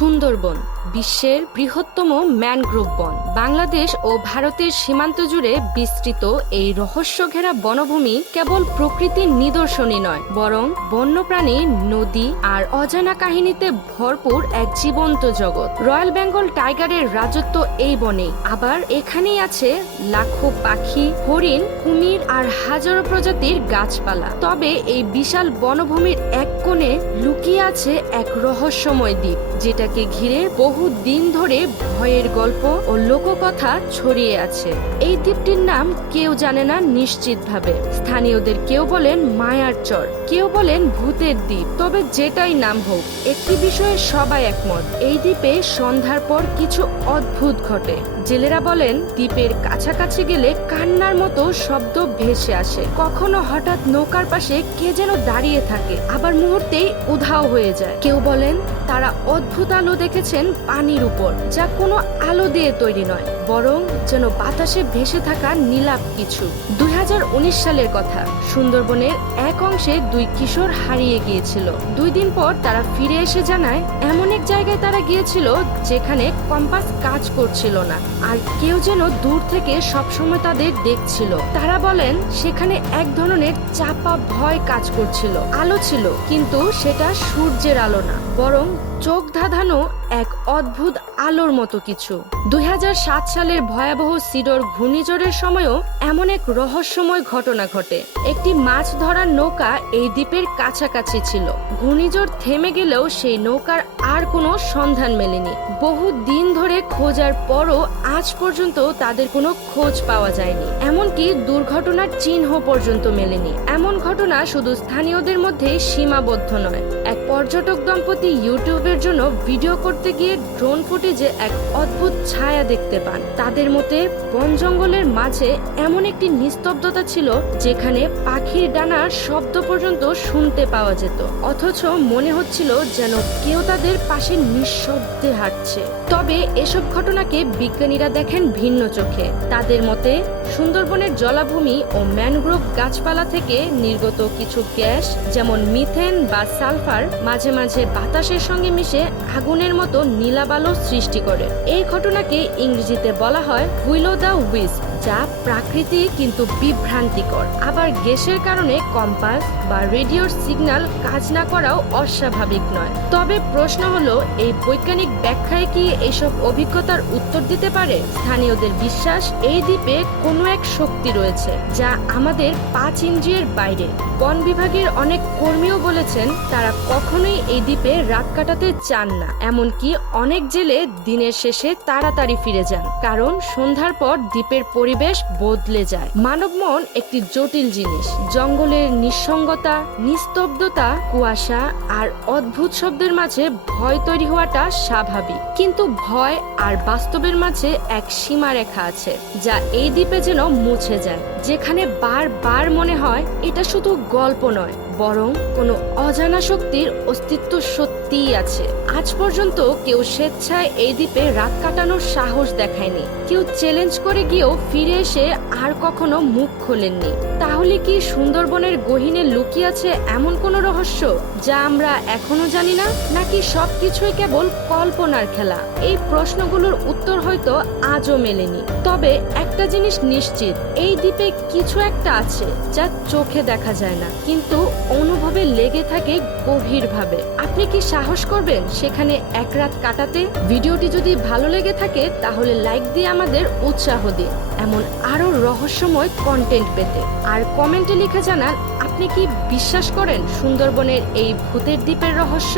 সুন্দরবন, বিশ্বের বৃহত্তম ম্যানগ্রোভ বন। বাংলাদেশ ও ভারতের সীমান্ত জুড়ে বিস্তৃত এই রহস্য ঘেরা বনভূমি কেবল প্রকৃতির নিদর্শনই নয়, বরং বন্যপ্রাণী, নদী আর অজানা কাহিনীতে ভরপুর এক জীবন্ত জগৎ। রয়্যাল বেঙ্গল টাইগারের রাজত্ব এই বনেই। আবার এখানেই আছে লাখো পাখি, হরিণ, কুমির আর হাজারো প্রজাতির গাছপালা। তবে এই বিশাল বনভূমির এক কোণে লুকিয়ে আছে এক রহস্যময় দ্বীপ যেটাকে ঘিরে বহু দিন ধরে ভয়ের গল্প ও লোককথা ছড়িয়ে আছে। এই দ্বীপটির নাম কেউ জানে না নিশ্চিতভাবে। স্থানীয়দের কেউ বলেন মায়ার চর, কেউ বলেন ভূতের দ্বীপ। তবে যেটাই নাম হোক, একটি বিষয়ে সবাই একমত। এই দ্বীপে সন্ধ্যার পর কিছু অদ্ভুত ঘটে। জেলেরা বলেন, দ্বীপের কাছাকাছি গেলে কান্নার মতো শব্দ ভেসে আসে। কখনো হঠাৎ নৌকার পাশে কে যেন দাঁড়িয়ে থাকে, আবার মুহূর্তেই উধাও হয়ে যায়। কেউ বলেন, তারা অদ্ভুত আলো দেখেছেন পানির উপর, যা কোনো আলো দিয়ে তৈরি নয়, বরং যেন বাতাসে ভেসে থাকা নীলাপ কিছু। দুই সালের কথা, সুন্দরবনের এক অংশে দুই কিশোর হারিয়ে গিয়েছিল। দুই দিন পর তারা ফিরে এসে জানায়, এমন এক জায়গায় তারা গিয়েছিল যেখানে কম্পাস কাজ করছিল না, আর কেউ যেন দূর থেকে সবসময় তাদের দেখছিল। তারা বলেন, সেখানে এক ধরনের চাপা ভয় কাজ করছিল। আলো ছিল, কিন্তু সেটা সূর্যের আলো না, বরং চোখ ধাঁধানো এক অদ্ভুত আলোর মতো কিছু। দুই হাজার সাত সালের ভয়াবহ সিডর ঘূর্ণিঝড়ের সময়ও এমন এক রহস্যময় ঘটনা ঘটে। একটি মাছ ধরার নৌকা এই দ্বীপের কাছাকাছি ছিল। ঘূর্ণিঝড় থেমে গেলেও সেই নৌকার আর কোনো সন্ধান মেলেনি। বহু দিন ধরে খোঁজার পরও আজ পর্যন্ত তাদের কোনো খোঁজ পাওয়া যায়নি। এমনকি দুর্ঘটনার চিহ্ন পর্যন্ত মেলেনি। এমন ঘটনা শুধু স্থানীয়দের মধ্যে সীমাবদ্ধ নয়, এক পর্যটক দম্পতি ইউটিউবের জন্য ভিডিও করতে গিয়ে ড্রোন ফুটেজে এক অদ্ভুত ছায়া দেখতে পান। তাদের মতে, বন জঙ্গলের মাঝে এমন একটি নিস্তব্ধতা ছিল যেখানে পাখির ডানার শব্দ পর্যন্ত শুনতে পাওয়া যেত। অথচ মনে হচ্ছিল যেন কেউ তাদের পাশে নিঃশব্দে হাঁটছে। তবে এসব ঘটনাকে বিজ্ঞানীরা দেখেন ভিন্ন চোখে। তাদের মতে, সুন্দরবনের জলাভূমি ও ম্যানগ্রোভ গাছপালা থেকে নির্গত কিছু গ্যাস, যেমন মিথেন বা সালফার, মাঝে মাঝে বাতাসের সঙ্গে মিশে আগুনের মতো নীলাবালো সৃষ্টি করে। এই ঘটনাকে ইংরেজিতে বলা হয় হুইলো দ্য উইস যা প্রাকৃতিক কিন্তু বিভ্রান্তিকর। আবার গ্যাসের কারণে কম্পাস বা রেডিওর সিগন্যাল কাজ না করাও অস্বাভাবিক নয়। তবে প্রশ্ন হলো, এই বৈজ্ঞানিক ব্যাখ্যায় কি এইসব অভিজ্ঞতার উত্তর দিতে পারে? স্থানীয়দের বিশ্বাস, এই দ্বীপে কোনো এক শক্তি রয়েছে যা আমাদের পাঁচ ইন্দ্রিয়ের বাইরে। বন বিভাগের অনেক কর্মীও বলেছেন, তারা কখনোই এই দ্বীপে রাত কাটাতে চান না। এমনকি অনেক জেলে দিনের শেষে তাড়াতাড়ি ফিরে যান। কারণ সন্ধ্যার পর দ্বীপের পরিবেশ বদলে যায়। মানব মন একটি জটিল জিনিস। জঙ্গলের নিঃসঙ্গতা, নিস্তব্ধতা, কুয়াশা আর অদ্ভুত শব্দের মাঝে ভয় তৈরি হওয়াটা স্বাভাবিক। কিন্তু ভয় আর বাস্তবের মাঝে এক সীমারেখা আছে, যা এই দ্বীপে যেন মুছে যায়। যেখানে বারবার মনে হয় এটা শুধু গল্প নয়, বরং কোনো অজানা শক্তির অস্তিত্ব সত্যিই আছে। আজ পর্যন্ত কেউ স্বেচ্ছায় এই দ্বীপে রাত কাটানোর সাহস দেখায়নি। কেউ চ্যালেঞ্জ করে গিয়েও ফিরে এসে আর কখনো মুখ খোলেননি। তাহলে কি সুন্দরবনের গহিনে লুকিয়ে আছে এমন কোনো রহস্য, যা আমরা এখনও জানি না? নাকি সবকিছুই কেবল কল্পনার খেলা? এই প্রশ্নগুলোর উত্তর হয়তো আজও মেলেনি। তবে একটা জিনিস নিশ্চিত, এই দ্বীপে কিছু একটা আছে যা চোখে দেখা যায় না, কিন্তু অনুভবে লেগে থাকে গভীরভাবে। আপনি কি সাহস করবেন সেখানে এক রাত কাটাতে? ভিডিওটি যদি ভালো লেগে থাকে, তাহলে লাইক দিয়ে আমাদের উৎসাহ দিন। এমন আরও রহস্যময় কন্টেন্ট পেতে। আর কমেন্টে লিখে জানান, আপনি কি বিশ্বাস করেন সুন্দরবনের এই ভূতের দ্বীপের রহস্য?